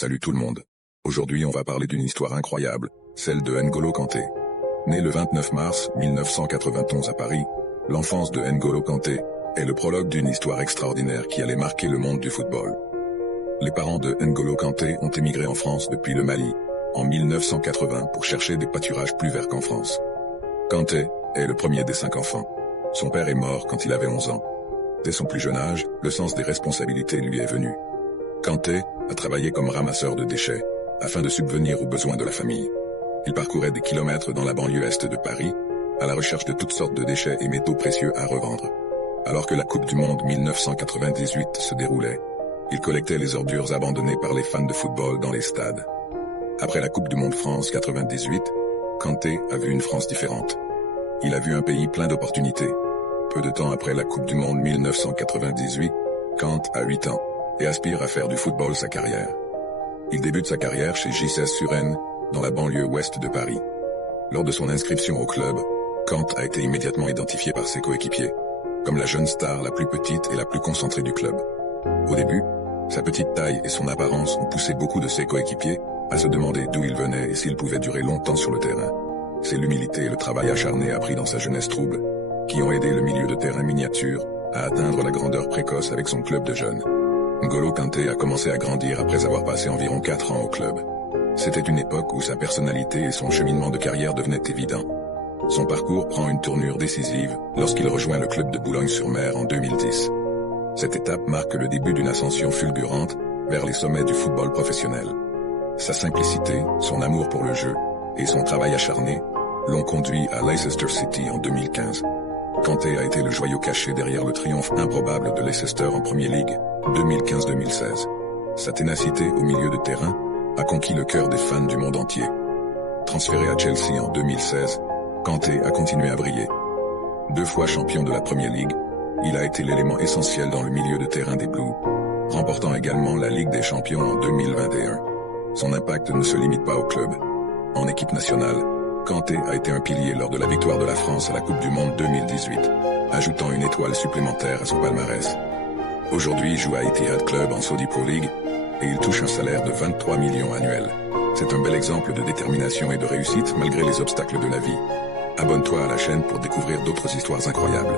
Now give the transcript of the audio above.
Salut tout le monde. Aujourd'hui on va parler d'une histoire incroyable, celle de N'Golo Kanté. Né le 29 mars 1991 à Paris, l'enfance de N'Golo Kanté est le prologue d'une histoire extraordinaire qui allait marquer le monde du football. Les parents de N'Golo Kanté ont émigré en France depuis le Mali, en 1980 pour chercher des pâturages plus verts qu'en France. Kanté est le premier des 5 enfants. Son père est mort quand il avait 11 ans. Dès son plus jeune âge, le sens des responsabilités lui est venu. Kanté a travaillé comme ramasseur de déchets, afin de subvenir aux besoins de la famille. Il parcourait des kilomètres dans la banlieue est de Paris, à la recherche de toutes sortes de déchets et métaux précieux à revendre. Alors que la Coupe du Monde 1998 se déroulait, il collectait les ordures abandonnées par les fans de football dans les stades. Après la Coupe du Monde France 98, Kanté a vu une France différente. Il a vu un pays plein d'opportunités. Peu de temps après la Coupe du Monde 1998, Kanté a 8 ans et aspire à faire du football sa carrière. Il débute sa carrière chez J16-sur-Aisne, dans la banlieue ouest de Paris. Lors de son inscription au club, Kanté a été immédiatement identifié par ses coéquipiers, comme la jeune star la plus petite et la plus concentrée du club. Au début, sa petite taille et son apparence ont poussé beaucoup de ses coéquipiers à se demander d'où il venait et s'il pouvait durer longtemps sur le terrain. C'est l'humilité et le travail acharné appris dans sa jeunesse trouble qui ont aidé le milieu de terrain miniature à atteindre la grandeur précoce avec son club de jeunes. N'Golo Kanté a commencé à grandir après avoir passé environ 4 ans au club. C'était une époque où sa personnalité et son cheminement de carrière devenaient évidents. Son parcours prend une tournure décisive lorsqu'il rejoint le club de Boulogne-sur-Mer en 2010. Cette étape marque le début d'une ascension fulgurante vers les sommets du football professionnel. Sa simplicité, son amour pour le jeu et son travail acharné l'ont conduit à Leicester City en 2015. Kanté a été le joyau caché derrière le triomphe improbable de Leicester en Premier League 2015-2016. Sa ténacité au milieu de terrain a conquis le cœur des fans du monde entier. Transféré à Chelsea en 2016, Kanté a continué à briller. 2 fois champion de la Premier League, il a été l'élément essentiel dans le milieu de terrain des Blues, remportant également la Ligue des Champions en 2021. Son impact ne se limite pas au club. En équipe nationale, Kanté a été un pilier lors de la victoire de la France à la Coupe du Monde 2018, ajoutant une étoile supplémentaire à son palmarès. Aujourd'hui, il joue à Etihad Club en Saudi Pro League et il touche un salaire de 23 millions annuels. C'est un bel exemple de détermination et de réussite malgré les obstacles de la vie. Abonne-toi à la chaîne pour découvrir d'autres histoires incroyables.